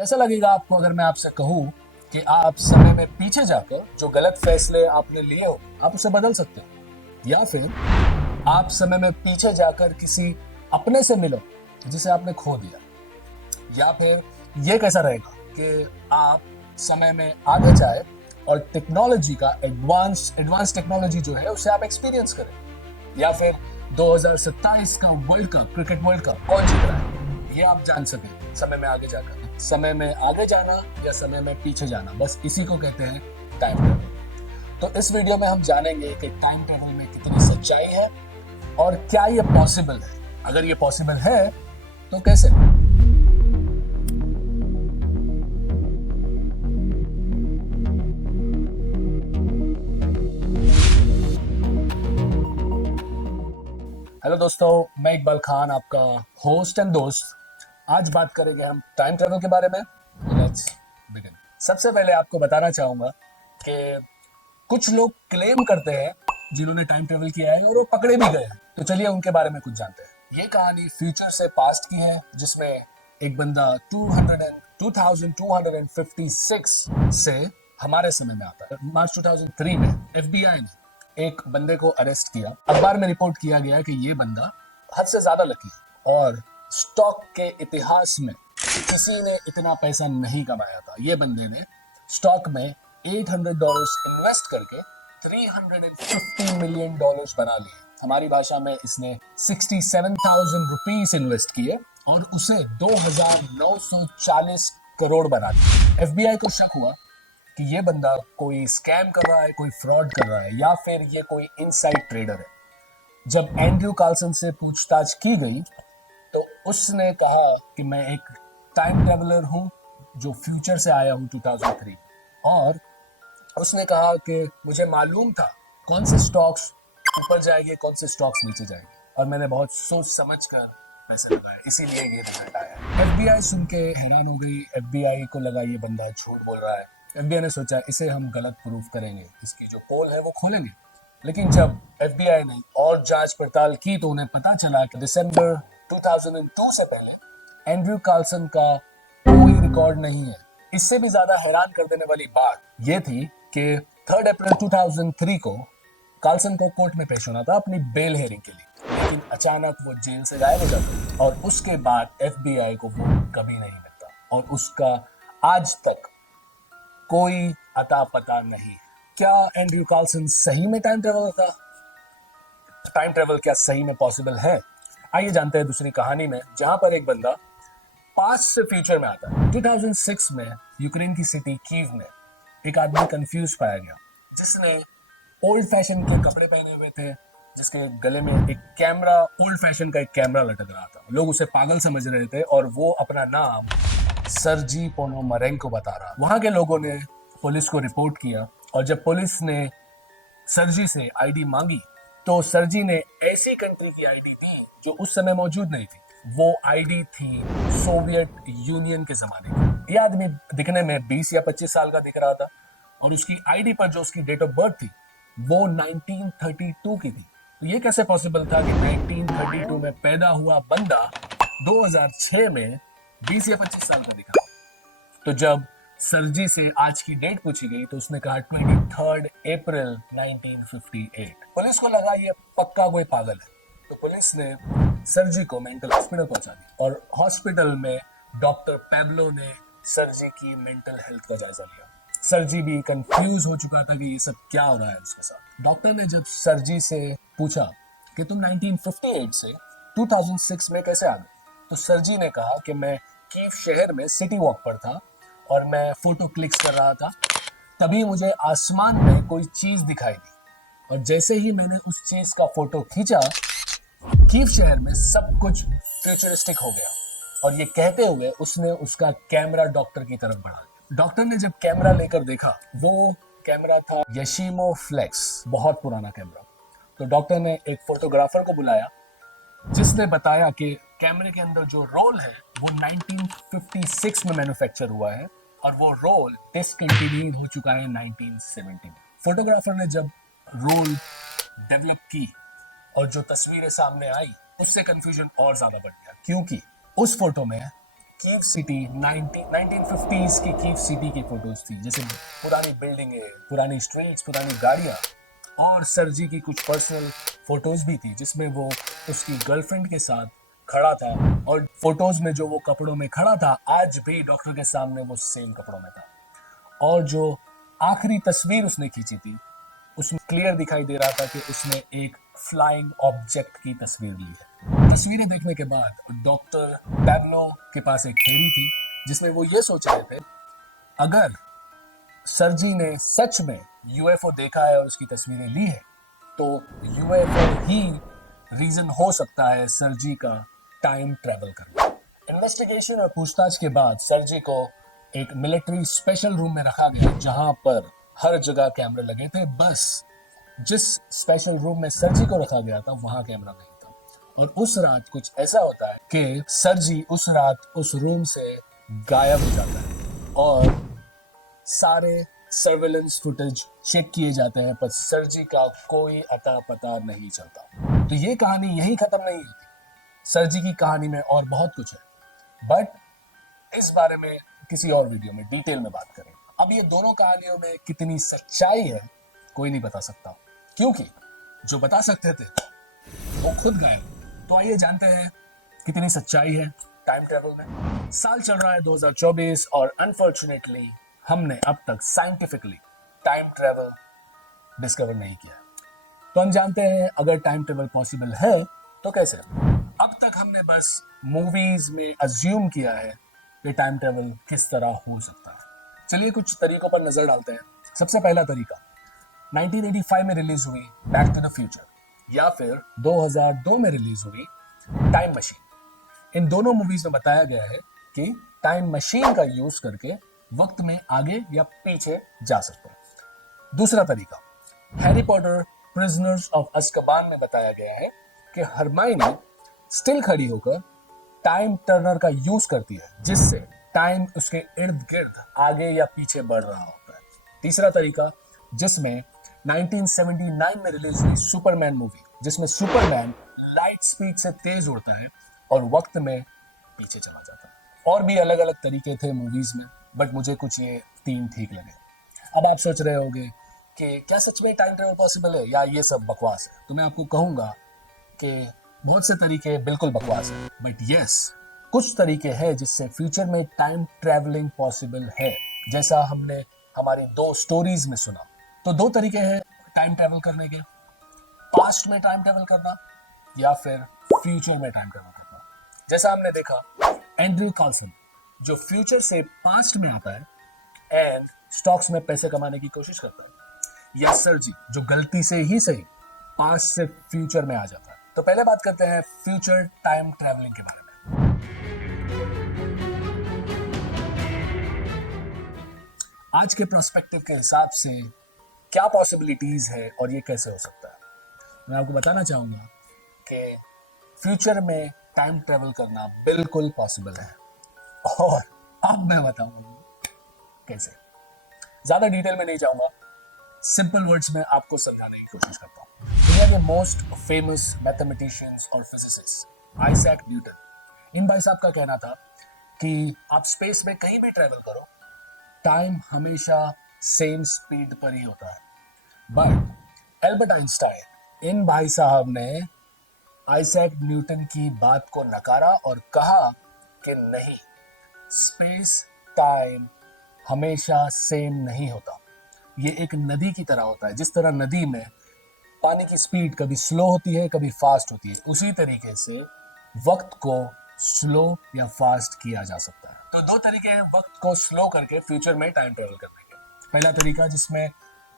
कैसा लगेगा आपको अगर मैं आपसे कहूँ कि आप समय में पीछे जाकर जो गलत फैसले आपने लिए हो आप उसे बदल सकते हो, या फिर आप समय में पीछे जाकर किसी अपने से मिलो जिसे आपने खो दिया, या फिर ये कैसा रहेगा कि आप समय में आगे जाए और टेक्नोलॉजी का एडवांस टेक्नोलॉजी जो है उसे आप एक्सपीरियंस करें, या फिर 2027 का world cup, cricket world cup कौन जीत रहा है ये आप जान सके समय में आगे जाकर। समय में आगे जाना या समय में पीछे जाना, बस इसी को कहते हैं टाइम ट्रेवल। तो इस वीडियो में हम जानेंगे कि टाइम ट्रेवल में कितनी सच्चाई है और क्या ये पॉसिबल है। अगर ये पॉसिबल है तो कैसे। हेलो दोस्तों, मैं इकबाल खान, आपका होस्ट एंड दोस्त। आज बात करेंगे हम टाइम ट्रेवल के बारे में। Let's begin. सबसे पहले आपको बताना चाहूंगा कि कुछ लोग क्लेम करते हैं जिन्होंने टाइम ट्रेवल किया है और वो पकड़े भी गए हैं। तो चलिए उनके बारे में कुछ जानते हैं। ये कहानी फ्यूचर से पास्ट की है, जिसमें एक बंदा 2256 से हमारे समय में आता है। मार्च 2003 में एफबीआई ने एक बंदे को अरेस्ट किया। अखबार में रिपोर्ट किया गया कि ये बंदा हद से ज्यादा लकी है और स्टॉक के इतिहास में किसी ने इतना पैसा नहीं कमाया था। ये बंदे ने स्टॉक में $800 इन्वेस्ट करके $350 मिलियन बना लिए। हमारी भाषा में इसने 67,000 रुपीस इन्वेस्ट किए और उसे 2,940 करोड़ बना दिया। एफबीआई को शक हुआ कि ये बंदा कोई स्कैम कर रहा है, कोई फ्रॉड कर रहा है, या फिर ये कोई इनसाइड ट्रेडर है। जब एंड्रयू कार्लसन से पूछताछ की गई तो उसने कहा कि मैं एक टाइम ट्रेवलर हूं जो फ्यूचर से आया हूं 2003, और उसने कहा कि मुझे मालूम था कौन से स्टॉक्स ऊपर जाएंगे, कौन से स्टॉक्स नीचे जाएंगे, और मैंने बहुत सोच समझ कर पैसे लगाए, इसीलिए ये रिजल्ट आया। एफबीआई सुन के हैरान हो गई। एफबीआई को लगा ये बंदा झूठ बोल रहा है। एफबीआई ने सोचा इसे हम गलत प्रूफ करेंगे, इसकी जो पोल है वो खोलेंगे। लेकिन जब एफबीआई ने और जांच पड़ताल की तो उन्हें पता चला कि दिसंबर 2002 से पहले एंड्रयू कार्लसन का कोई रिकॉर्ड नहीं है। इससे भी ज्यादा हैरान कर देने वाली बात यह थी कि 3 अप्रैल 2003 को कार्लसन को कोर्ट में पेश होना था अपनी बेल हेयरिंग के लिए, लेकिन अचानक वो जेल से गायब हो जाता और उसके बाद एफबीआई को वो कभी नहीं मिलता और उसका आज तक कोई अता पता नहीं। क्या एंड्रयू कार्लसन सही में टाइम ट्रेवलर था? टाइम ट्रेवल क्या सही में पॉसिबल है? आइए जानते हैं दूसरी कहानी में, जहां पर एक बंदा पास्ट से फ्यूचर में आता है। 2006 में यूक्रेन की सिटी कीव में एक आदमी कंफ्यूज पाया गया जिसने ओल्ड फैशन के कपड़े पहने हुए थे, जिसके गले में एक कैमरा, ओल्ड फैशन का एक कैमरा लटक रहा था। लोग उसे पागल समझ रहे थे और वो अपना नाम सर्जी पोनोमारेंको बता रहा। वहां के लोगों ने पुलिस को रिपोर्ट किया और जब पुलिस ने सर्जी से आईडी मांगी तो सर्जी ने ऐसी कंट्री की आईडी दी जो उस समय मौजूद नहीं थी। वो आईडी थी सोवियत यूनियन के जमाने की। यह आदमी दिखने में 20 या 25 साल का दिख रहा था और उसकी आईडी पर जो उसकी डेट ऑफ बर्थ थी वो 1932 की थी। तो ये कैसे पॉसिबल था कि 1932 में पैदा हुआ बंदा 2006 में 20 या 25 साल का दिखा? तो जब सरजी से आज की डेट पूछी गई तो उसने कहा 23 अप्रैल 1958। पुलिस को लगा ये पक्का कोई पागल है, तो पुलिस ने सरजी को मेंटल हॉस्पिटल पहुंचा दी और हॉस्पिटल में डॉक्टर पैब्लो ने सरजी की मेंटल हेल्थ का जायजा लिया। सरजी भी कंफ्यूज हो चुका था कि ये सब क्या हो रहा है उसके साथ। डॉक्टर ने जब सरजी से पूछा कि तुम 1958 से 2006 में कैसे आ गए, तो सरजी ने कहा कि मैं कीव शहर में सिटी वॉक पर था और मैं फोटो क्लिक्स कर रहा था। तभी मुझे आसमान में कोई चीज दिखाई दी और जैसे ही मैंने उस चीज का फोटो खींचा, कीव शहर में सब कुछ फ्यूचरिस्टिक हो गया। और ये कहते हुए उसने उसका कैमरा डॉक्टर की तरफ बढ़ा। डॉक्टर ने जब कैमरा लेकर देखा, वो कैमरा था यशीमो फ्लेक्स, बहुत पुराना कैमरा। तो डॉक्टर ने एक फोटोग्राफर को बुलाया जिसने बताया कि कैमरे के अंदर जो रोल है वो 1956 में मैन्युफैक्चर हुआ है और वो रोल डिसकंटिन्यूड हो चुका है 1970 में। फोटोग्राफर ने जब रोल डेवलप की और जो तस्वीरें सामने आई उससे कंफ्यूजन और ज्यादा बढ़ गया, क्योंकि उस फोटो में कीव सिटी 1950s की कीव सिटी की फोटोज थी, जैसे पुरानी बिल्डिंगें, पुरानी स्ट्रीट्स, पुरानी गाड़ियां, और सरजी की कुछ पर्सनल फोटोज भी थी जिसमें वो उसकी गर्लफ्रेंड के साथ खड़ा था, और फोटोज में जो वो कपड़ों में खड़ा था आज भी डॉक्टर के सामने वो सेम कपड़ों में था। और जो आखिरी तस्वीर उसने खींची थी उसमें क्लियर दिखाई दे रहा था कि उसने एक फ्लाइंग ऑब्जेक्ट की तस्वीर ली है। तस्वीरें देखने के बाद डॉक्टर पैब्लो के पास एक थ्योरी थी जिसमें वो ये सोच रहे थे, अगर सरजी ने सच में यूएफओ देखा है और उसकी तस्वीरें ली है तो यूएफओ ही रीजन हो सकता है सरजी का टाइम ट्रेवल करना। इन्वेस्टिगेशन और पूछताछ के बाद सरजी को एक मिलिट्री स्पेशल रूम में रखा गया जहां पर हर जगह कैमरे लगे थे, बस जिस स्पेशल रूम में सरजी को रखा गया था वहां कैमरा नहीं था। और उस रात कुछ ऐसा होता है कि सरजी उस रात उस रूम से गायब हो जाता है और सारे सर्वेलेंस फुटेज चेक किए जाते हैं पर सरजी का कोई अता पता नहीं चलता। तो ये कहानी यही खत्म नहीं होती, सरजी की कहानी में और बहुत कुछ है, बट इस बारे में किसी और वीडियो में डिटेल में बात करें। अब ये दोनों कहानियों में कितनी सच्चाई है कोई नहीं बता सकता, क्योंकि जो बता सकते थे वो खुद गायब। तो आइए जानते हैं कितनी सच्चाई है टाइम ट्रेवल में। साल चल रहा है 2024 और अनफॉर्चुनेटली हमने अब तक साइंटिफिकली टाइम ट्रेवल डिस्कवर नहीं किया। तो हम जानते हैं अगर टाइम ट्रेवल पॉसिबल है तो कैसे। अब तक हमने बस मूवीज में अज्यूम किया है कि टाइम ट्रेवल किस तरह हो सकता है। चलिए कुछ तरीकों पर नजर डालते हैं। सबसे पहला तरीका 1985 में रिलीज हुई बैक टू द फ्यूचर, या फिर 2002 में रिलीज हुई टाइम मशीन। इन दोनों मूवीज में बताया गया है कि टाइम मशीन का यूज करके वक्त में आगे या पीछे जा सकते हैं। दूसरा तरीका Harry Potter prisoners of Azkaban में बताया गया है कि हरमाइनी स्टिल खड़ी होकर टाइम टर्नर का यूज करती है जिससे टाइम उसके इर्द गिर्द आगे या पीछे बढ़ रहा होता है। तीसरा तरीका जिसमें 1979 में रिलीज हुई सुपरमैन मूवी, जिसमें सुपरमैन लाइट स्पीड से तेज उड़ता है और वक्त में पीछे चला जाता है। और भी अलग अलग तरीके थे मूवीज में, बट मुझे कुछ ये तीन ठीक लगे। अब आप सोच रहे होंगे कि क्या सच में टाइम ट्रेवल पॉसिबल है या ये सब बकवास है। तो मैं आपको कहूंगा कि बहुत से तरीके बिल्कुल बकवास है, बट यस कुछ तरीके हैं जिससे फ्यूचर में टाइम ट्रैवलिंग पॉसिबल है, जैसा हमने हमारी दो स्टोरीज में सुना। तो दो तरीके हैं टाइम ट्रैवल करने के, पास्ट में टाइम ट्रैवल करना या फिर फ्यूचर में टाइम ट्रैवल करना। जैसा हमने देखा एंड्रयू कार्लसन जो फ्यूचर से पास्ट में आता है एंड स्टॉक्स में पैसे कमाने की कोशिश करता है, या सरजी जो गलती से ही सही पास्ट से फ्यूचर में आ जाता है। तो पहले बात करते हैं फ्यूचर टाइम ट्रैवलिंग के बारे में। आज के प्रोस्पेक्टिव के हिसाब से क्या पॉसिबिलिटीज है और ये कैसे हो सकता है। मैं आपको बताना चाहूंगा कि फ्यूचर में टाइम ट्रैवल करना बिल्कुल पॉसिबल है, और अब मैं बताऊंगा कैसे। ज्यादा डिटेल में नहीं जाऊंगा, सिंपल वर्ड्स में आपको समझाने की कोशिश करता हूँ। दुनिया के मोस्ट फेमस मैथमेटिशियंस और फिजिसिस्ट आइजैक न्यूटन, इन भाई साहब का कहना था कि आप स्पेस में कहीं भी ट्रैवल करो टाइम हमेशा सेम स्पीड पर ही होता है। बट एल्बर्ट आइंस्टाइन, इन भाई साहब ने आइजैक न्यूटन की बात को नकारा और कहा कि नहीं, स्पेस टाइम हमेशा सेम नहीं होता, ये एक नदी की तरह होता है। जिस तरह नदी में पानी की स्पीड कभी स्लो होती है कभी फास्ट होती है, उसी तरीके से वक्त को स्लो या फास्ट किया जा सकता है। तो दो तरीके हैं वक्त को स्लो करके फ्यूचर में टाइम ट्रेवल करने के। पहला तरीका जिसमें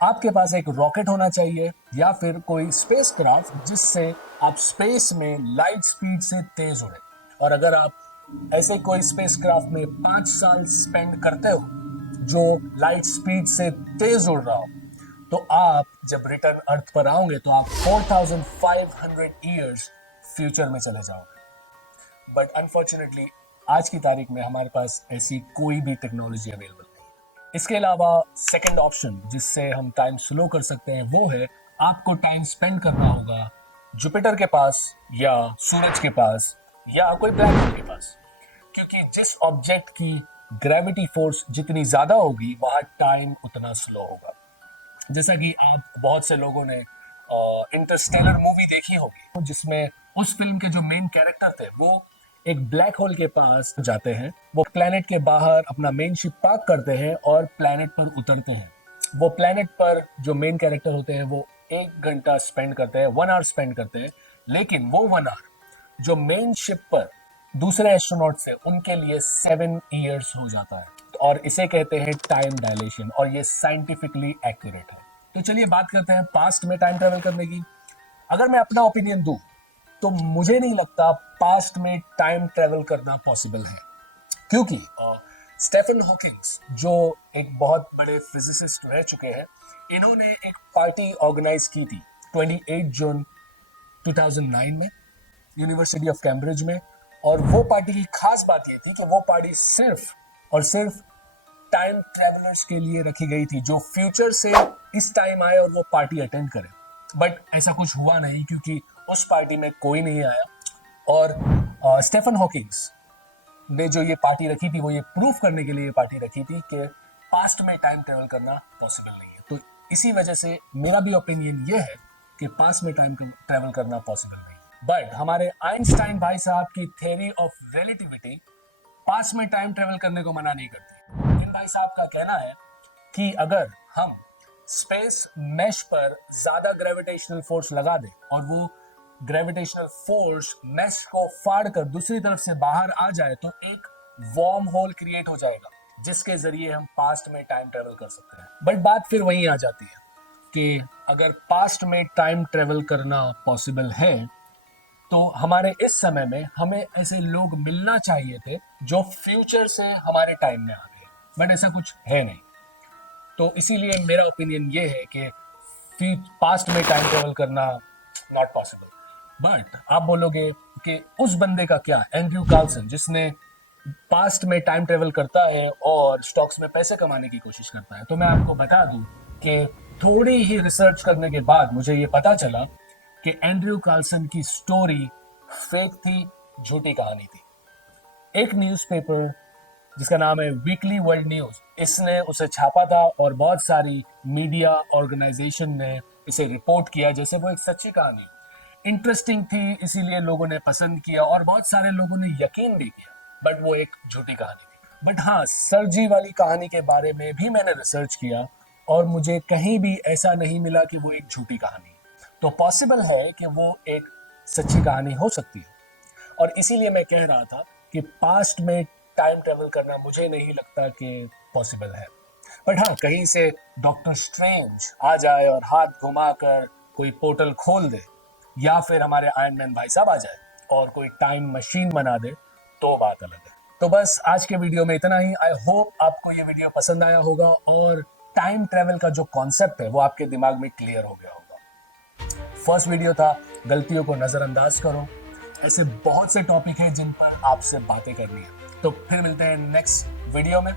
आपके पास एक रॉकेट होना चाहिए या फिर कोई स्पेसक्राफ्ट जिससे आप स्पेस में लाइट स्पीड से तेज उड़े, और अगर आप ऐसे कोई स्पेसक्राफ्ट में 5 साल स्पेंड करते हो जो लाइट स्पीड से तेज उड़ रहा हो, तो आप जब रिटर्न अर्थ पर आओगे तो आप 4500 ईयर्स फ्यूचर में चले जाओगे। बट अनफॉर्चुनेटली आज की तारीख में हमारे पास ऐसी कोई भी टेक्नोलॉजी अवेलेबल नहीं है। इसके अलावा सेकंड ऑप्शन जिससे हम टाइम स्लो कर सकते हैं वो है आपको टाइम स्पेंड करना होगा जुपिटर के पास या सूरज के पास या कोई प्लैनेट के पास। क्योंकि जिस ऑब्जेक्ट की ग्रेविटी फोर्स जितनी ज्यादा होगी वहां टाइम उतना स्लो होगा। जैसा कि आप बहुत से लोगों ने इंटरस्टेलर मूवी देखी होगी, जिसमें उस फिल्म के जो मेन कैरेक्टर थे वो एक ब्लैक होल के पास जाते हैं, वो प्लेनेट के बाहर अपना मेन शिप पार्क करते हैं और प्लेनेट पर उतरते हैं। वो प्लेनेट पर जो मेन कैरेक्टर होते हैं वो 1 घंटा स्पेंड करते हैं, 1 आवर स्पेंड करते हैं, लेकिन वो 1 आवर जो मेन शिप पर दूसरे एस्ट्रोनॉट से उनके लिए 7 ईयर्स हो जाता है। और इसे कहते हैं टाइम डायलेशन, और ये साइंटिफिकली एक्यूरेट है। तो चलिए बात करते हैं पास्ट में टाइम ट्रेवल करने की। अगर मैं अपना ओपिनियन दूं तो मुझे नहीं लगता पास्ट में टाइम ट्रेवल करना पॉसिबल है, क्योंकि स्टेफन हॉकिंग्स जो एक बहुत बड़े फिजिसिस्ट रह चुके हैं, इन्होंने एक पार्टी ऑर्गेनाइज की थी 28 जून 2009 में यूनिवर्सिटी ऑफ कैम्ब्रिज में। और वो पार्टी की खास बात ये थी कि वो पार्टी सिर्फ और सिर्फ टाइम ट्रेवलर्स के लिए रखी गई थी, जो फ्यूचर से इस टाइम आए और वो पार्टी अटेंड करें। बट ऐसा कुछ हुआ नहीं, क्योंकि उस पार्टी में कोई नहीं आया। और स्टेफन हॉकिंग्स ने जो ये पार्टी रखी थी वो ये प्रूफ करने के लिए ये पार्टी रखी थी कि पास्ट में टाइम ट्रेवल करना पॉसिबल नहीं है। तो इसी वजह से मेरा भी ओपिनियन ये है कि पास्ट में टाइम ट्रेवल करना पॉसिबल नहीं। बट हमारे आइंस्टाइन भाई साहब की थ्योरी ऑफ रिलेटिविटी पास्ट में टाइम ट्रेवल करने को मना नहीं करती। इन भाई साहब का कहना है कि अगर हम स्पेस मेश पर ज्यादा ग्रेविटेशनल फोर्स लगा दें और वो ग्रेविटेशनल फोर्स मेश को फाड़ कर दूसरी तरफ से बाहर आ जाए तो एक वॉर्म होल क्रिएट हो जाएगा, जिसके जरिए हम पास्ट में टाइम ट्रेवल कर सकते हैं। बट बात फिर वहीं आ जाती है कि अगर पास्ट में टाइम ट्रेवल करना पॉसिबल है तो हमारे इस समय में हमें ऐसे लोग मिलना चाहिए थे जो फ्यूचर से हमारे टाइम में आ गए, बट ऐसा कुछ है नहीं। तो इसीलिए मेरा ओपिनियन ये है कि पास्ट में टाइम ट्रेवल करना नॉट पॉसिबल। बट आप बोलोगे कि उस बंदे का क्या, एंड्रयू कार्लसन, जिसने पास्ट में टाइम ट्रेवल करता है और स्टॉक्स में पैसे कमाने की कोशिश करता है। तो मैं आपको बता दूं कि थोड़ी ही रिसर्च करने के बाद मुझे ये पता चला कि एंड्रयू कार्लसन की स्टोरी फेक थी, झूठी कहानी थी। एक न्यूज़पेपर जिसका नाम है वीकली वर्ल्ड न्यूज, इसने उसे छापा था और बहुत सारी मीडिया ऑर्गेनाइजेशन ने इसे रिपोर्ट किया जैसे वो एक सच्ची कहानी। इंटरेस्टिंग थी, इसीलिए लोगों ने पसंद किया और बहुत सारे लोगों ने यकीन भी किया, बट वो एक झूठी कहानी थी। बट हाँ, सरजी वाली कहानी के बारे में भी मैंने रिसर्च किया और मुझे कहीं भी ऐसा नहीं मिला कि वो एक झूठी कहानी है। तो पॉसिबल है कि वो एक सच्ची कहानी हो सकती है। और इसीलिए मैं कह रहा था कि पास्ट में टाइम ट्रेवल करना मुझे नहीं लगता कि पॉसिबल है। बट हाँ, कहीं से डॉक्टर स्ट्रेंज आ जाए और हाथ घुमाकर कोई पोर्टल खोल दे, या फिर हमारे आयरन मैन भाई साहब आ जाए और कोई टाइम मशीन बना दे, तो बात अलग है। तो बस आज के वीडियो में इतना ही। आई होप आपको ये वीडियो पसंद आया होगा और टाइम ट्रेवल का जो कॉन्सेप्ट है वो आपके दिमाग में क्लियर हो गया होगा। फर्स्ट वीडियो था, गलतियों को नजरअंदाज करो। ऐसे बहुत से टॉपिक हैं जिन पर आपसे बातें करनी है। तो फिर मिलते हैं नेक्स्ट वीडियो में।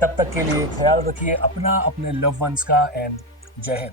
तब तक के लिए ख्याल रखिए अपना, अपने लव वंस का, एंड जय हिंद।